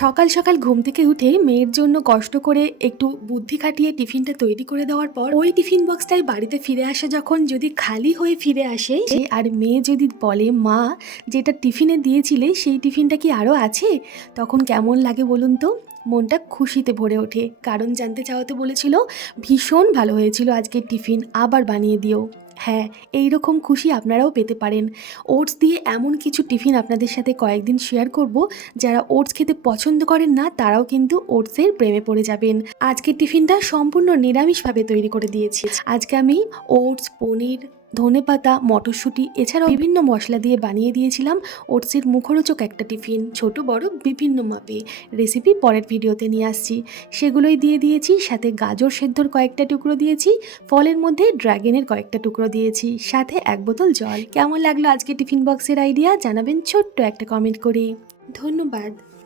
সকাল সকাল ঘুম থেকে উঠে মেয়ের জন্য কষ্ট করে একটু বুদ্ধি খাটিয়ে টিফিনটা তৈরি করে দেওয়ার পর ওই টিফিন বক্সটাই বাড়িতে ফিরে আসা যখন যদি খালি হয়ে ফিরে আসে আর মেয়ে যদি বলে, মা যেটা টিফিনে দিয়েছিলে সেই টিফিনটা কি আরও আছে, তখন কেমন লাগে বলুন তো? মনটা খুশিতে ভরে ওঠে। কারণ জানতে চাওয়াতে বলেছিল, ভীষণ ভালো হয়েছিল আজকের টিফিন, আবার বানিয়ে দিও। হ্যাঁ, এই রকম খুশি আপনারাও পেতে পারেন। ওটস দিয়ে এমন কিছু টিফিন আপনাদের সাথে কয়েকদিন শেয়ার করব, যারা ওটস খেতে পছন্দ করেন না তারাও কিন্তু ওটসের প্রেমে পড়ে যাবেন। আজকের টিফিনটা সম্পূর্ণ নিরামিষভাবে তৈরি করে দিয়েছি। আজকে আমি ওটস, পনির, ধনেপাতা, মটরশুঁটি এছাড়াও বিভিন্ন মশলা দিয়ে বানিয়ে দিয়েছিলাম ওটসের মুখরোচক একটা টিফিন, ছোট বড় বিভিন্ন মাপে। রেসিপি পরের ভিডিওতে নিয়ে আসছি। সেগুলোই দিয়ে দিয়েছি, সাথে গাজর সেদ্ধর কয়েকটা টুকরো দিয়েছি, ফলের মধ্যে ড্রাগনের কয়েকটা টুকরো দিয়েছি, সাথে 1 বোতল জল। কেমন লাগলো আজকে টিফিন বক্সের আইডিয়া জানাবেন ছোট্ট একটা কমেন্ট করে। ধন্যবাদ।